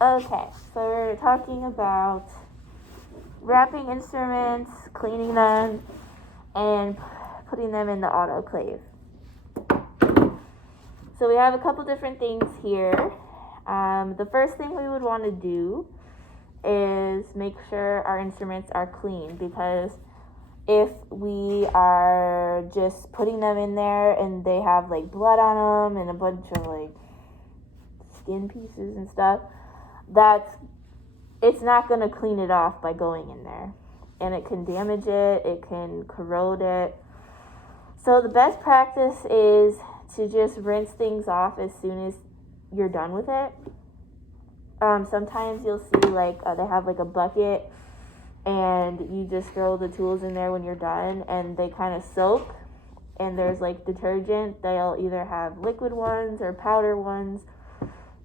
Okay, so we're talking about wrapping instruments, cleaning them, and putting them in the autoclave. So we have a couple different things here. The first thing we would want to do is make sure our instruments are clean, because if we are just putting them in there and they have like blood on them and a bunch of like skin pieces and stuff, it's not going to clean it off by going in there, and it can damage it, it can corrode it. So the best practice is to just rinse things off as soon as you're done with it. Sometimes you'll see like they have like a bucket and you just throw the tools in there when you're done and they kind of soak, and there's like detergent. They'll either have liquid ones or powder ones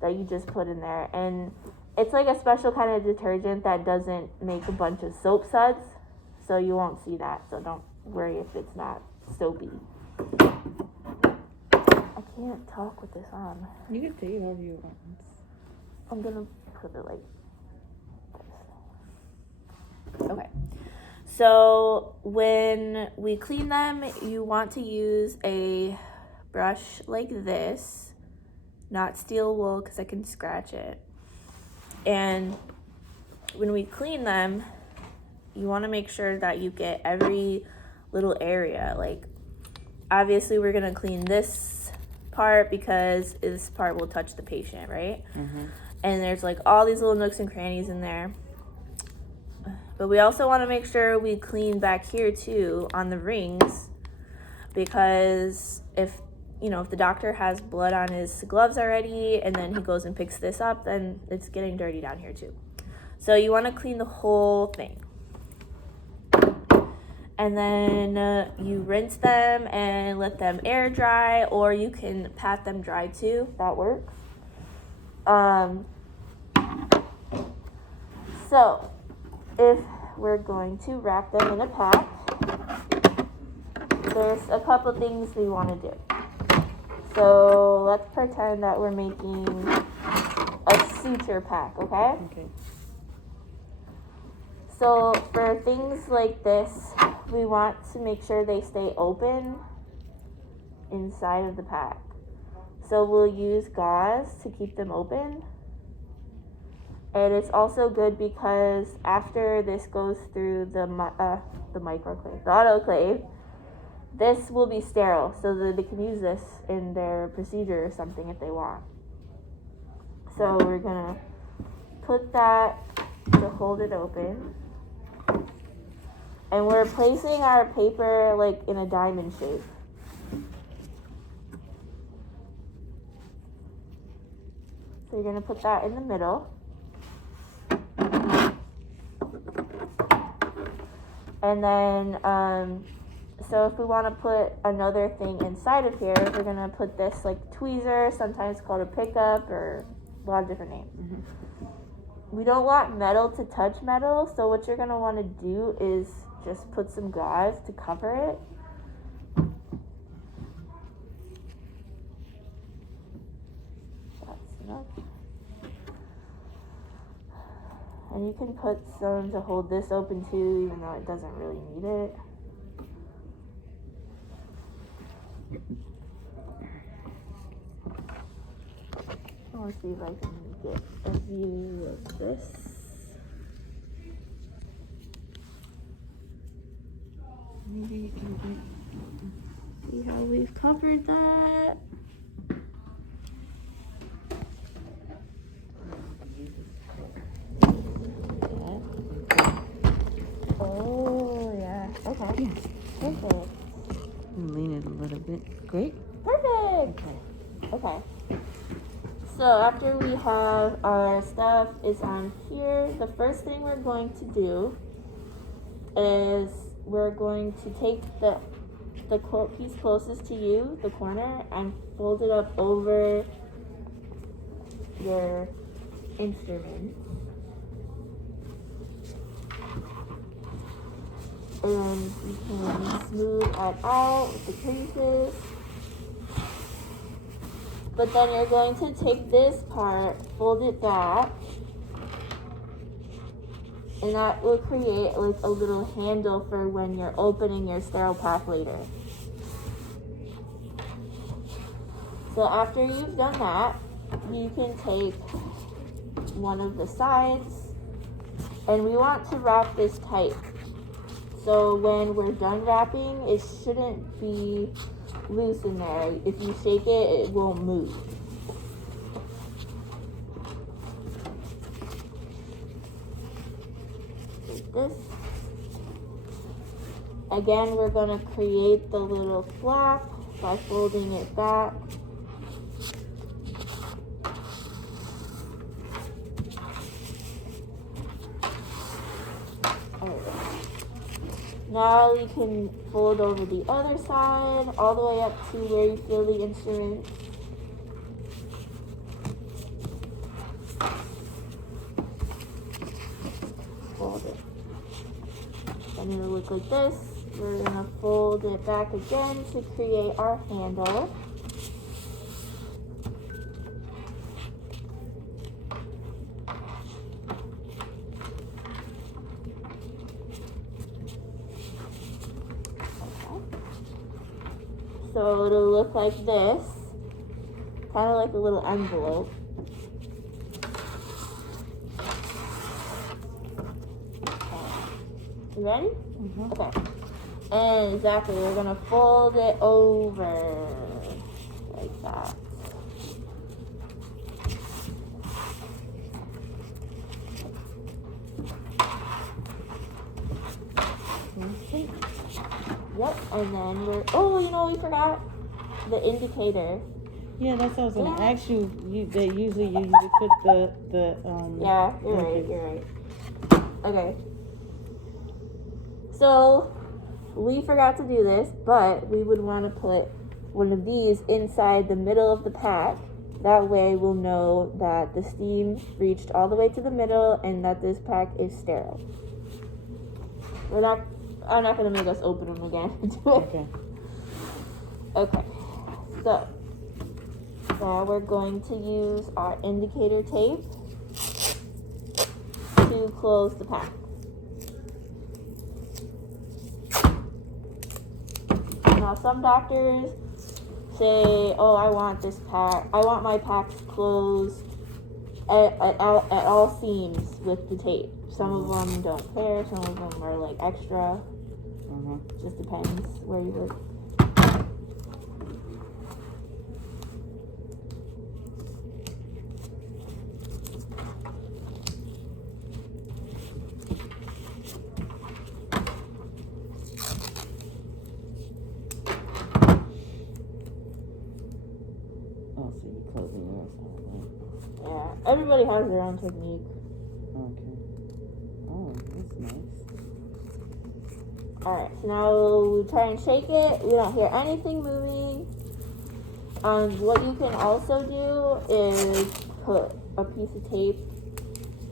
that you just put in there, and it's like a special kind of detergent that doesn't make a bunch of soap suds, so you won't see that, so don't worry if it's not soapy. I can't talk with this on. You can take it off your arms. I'm gonna put it like this. Okay. So when we clean them, you want to use a brush like this, not steel wool because I can scratch it. And when we clean them, you want to make sure that you get every little area. Like, obviously we're going to clean this part because this part will touch the patient, right? Mm-hmm. And there's like all these little nooks and crannies in there. But we also want to make sure we clean back here too on the rings, because if the doctor has blood on his gloves already and then he goes and picks this up, then it's getting dirty down here too. So you want to clean the whole thing. And then you rinse them and let them air dry, or you can pat them dry too. That works. So if we're going to wrap them in a pack, there's a couple things we want to do. So let's pretend that we're making a suture pack, okay? Okay. So for things like this, we want to make sure they stay open inside of the pack. So we'll use gauze to keep them open. And it's also good because after this goes through the autoclave, this will be sterile, so that they can use this in their procedure or something if they want. So we're gonna put that to hold it open. And we're placing our paper like in a diamond shape. So you're gonna put that in the middle. And then, so if we want to put another thing inside of here, we're going to put this like tweezer, sometimes called a pickup, or a lot of different names. Mm-hmm. We don't want metal to touch metal, so what you're going to want to do is just put some gauze to cover it. That's enough. And you can put some to hold this open too, even though it doesn't really need it. I want to see if I can get a view of this. Maybe you can see how we've covered that. Oh, yeah. Okay. Yeah. Perfect. Lean it a little bit. Great. Perfect. Okay. So after we have our stuff is on here, the first thing we're going to do is we're going to take the piece closest to you, the corner, and fold it up over your instrument. And you can smooth that out with the creases. But then you're going to take this part, fold it back, and that will create like a little handle for when you're opening your sterile pack later. So after you've done that, you can take one of the sides, and we want to wrap this tight. So when we're done wrapping, it shouldn't be loose in there. If you shake it, it won't move. Like this. Again, we're going to create the little flap by folding it back. Now you can fold over the other side, all the way up to where you feel the instrument. Fold it. Then it'll look like this. We're going to fold it back again to create our handle. So it'll look like this, kind of like a little envelope. You ready? Mm-hmm. Okay. And exactly, we're gonna fold it over like that. Okay. Yep, and then we're, oh, you know, we forgot the indicator. Yeah, that's what I was gonna ask you. That usually you usually put the Yeah, you're right, you're right. Okay. So, we forgot to do this, but we would want to put one of these inside the middle of the pack. That way we'll know that the steam reached all the way to the middle and that this pack is sterile. I'm not going to make us open them again. Okay. Okay. So, now we're going to use our indicator tape to close the pack. Now, some doctors say, oh, I want my packs closed at all seams with the tape. Some of them don't care, some of them are like extra. Just depends where you work. Oh, so you closing yours out, right? Yeah, everybody has their own technique. Okay. Oh, that's nice. Alright, so now we try and shake it. We don't hear anything moving. What you can also do is put a piece of tape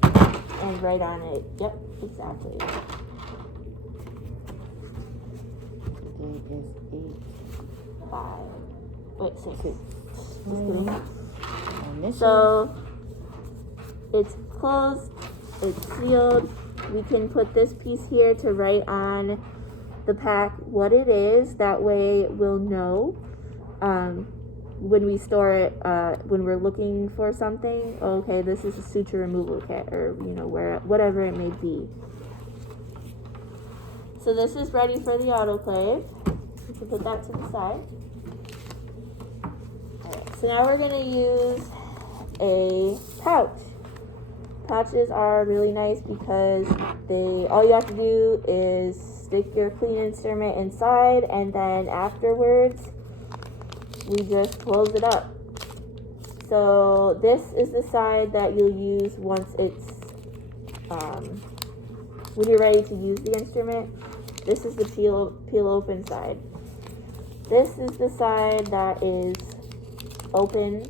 and write on it. Yep, exactly. Today is 5. Wait, 6. Six. Just kidding. Initials. So it's closed, it's sealed. We can put this piece here to write on the pack what it is. That way we'll know when we store it, when we're looking for something. Okay, this is a suture removal kit, or whatever it may be. So this is ready for the autoclave. We can put that to the side. Alright, so now we're going to use a pouch. Pouches are really nice because all you have to do is stick your clean instrument inside, and then afterwards we just close it up. So this is the side that you'll use once it's when you're ready to use the instrument. This is the peel open side. This is the side that is open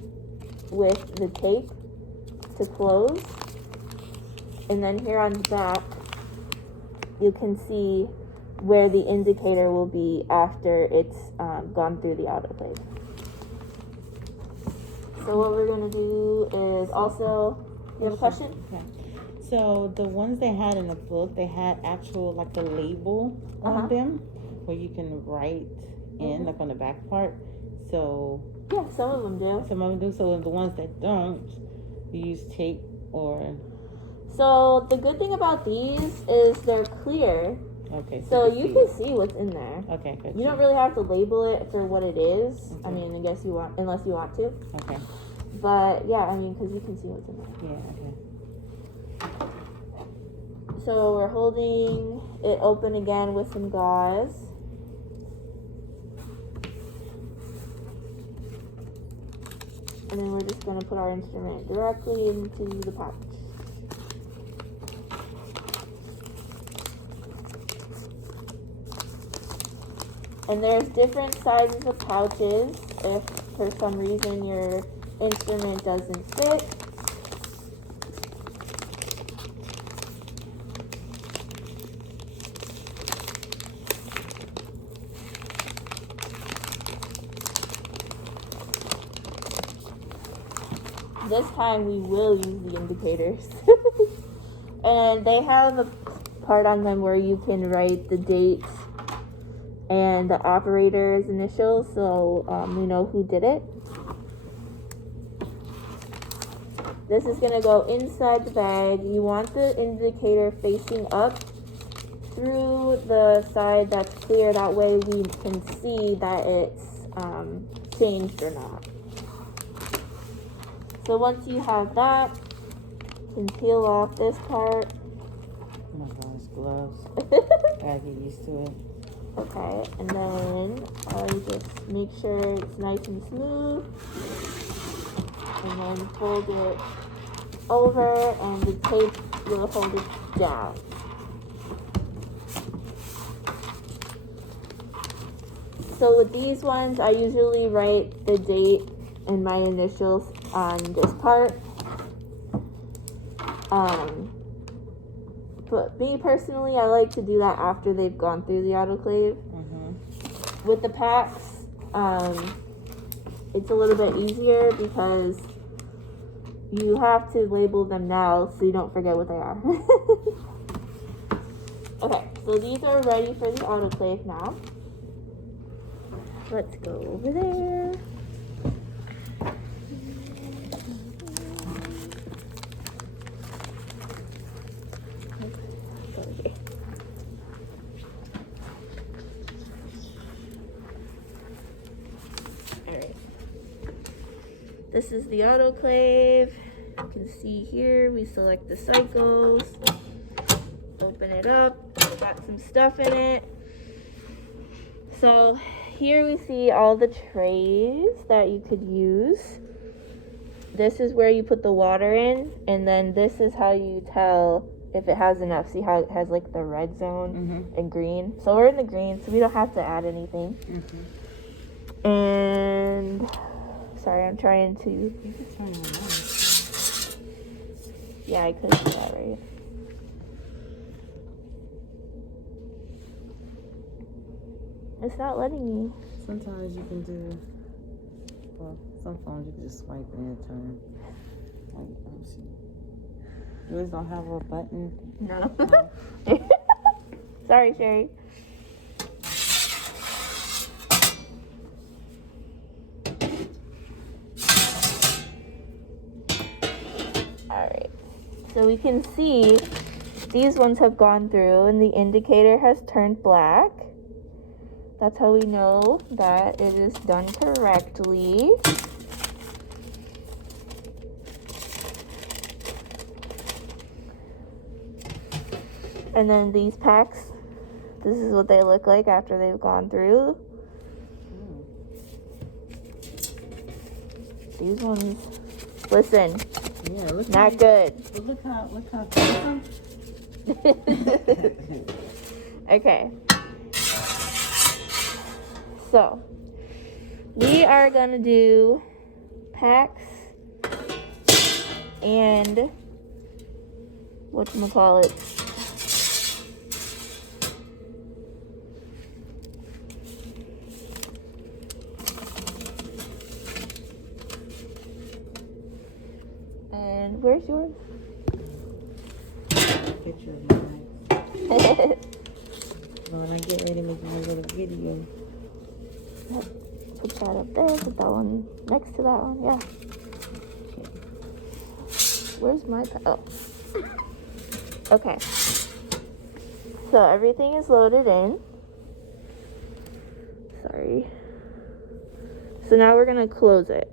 with the tape to close. And then here on the back, you can see where the indicator will be after it's gone through the autoclave. So what we're gonna do is also. You have a question? Yeah. So the ones they had in the book, they had actual like the label on them, where you can write in like on the back part. So yeah, some of them do. Some of them do. So the ones that don't, you use tape or. So the good thing about these is they're clear. Okay. So you can see what's in there. Okay. Good. You don't really have to label it for what it is. Okay. I mean, I guess you want, unless you want to. Okay. But yeah, I mean, because you can see what's in there. Yeah. Okay. So we're holding it open again with some gauze. And then we're just going to put our instrument directly into the pouch. And there's different sizes of pouches if for some reason your instrument doesn't fit. This time we will use the indicators. And they have a part on them where you can write the date and the operator's initials, so we know who did it. This is going to go inside the bag. You want the indicator facing up through the side that's clear. That way we can see that it's changed or not. So once you have that, you can peel off this part. Oh my gosh, gloves. I gotta get used to it. Okay, and then I just make sure it's nice and smooth. And then fold it over, and the tape will hold it down. So with these ones, I usually write the date and my initials on this part. But me personally, I like to do that after they've gone through the autoclave. With the packs, it's a little bit easier because you have to label them now so you don't forget what they are. Okay, so these are ready for the autoclave now. Let's go over there. Alright. This is the autoclave. You can see here we select the cycles. Open it up. Got some stuff in it. So here we see all the trays that you could use. This is where you put the water in, and then this is how you tell if it has enough. See how it has like the red zone and green? So we're in the green, so we don't have to add anything. And sorry, I'm trying to. You can turn it on. Yeah, I could do that, right? It's not letting me. Sometimes you can do. Well, some phones you can just swipe and turn. Yours don't have a button? No. Sorry, Sherry. Alright. So we can see these ones have gone through and the indicator has turned black. That's how we know that it is done correctly. And then these packs, this is what they look like after they've gone through. These ones, listen, yeah, look not good. Look how Okay. So, we are going to do packs and whatchamacallit. And where's yours? Picture of mine. When I get ready to make my little video. Put that up there, put that one next to that one, yeah. Where's my pen? Oh. Okay. So everything is loaded in. Sorry. So now we're gonna close it.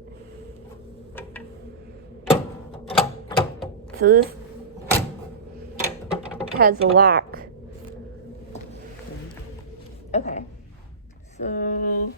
So this has a lock. Okay. So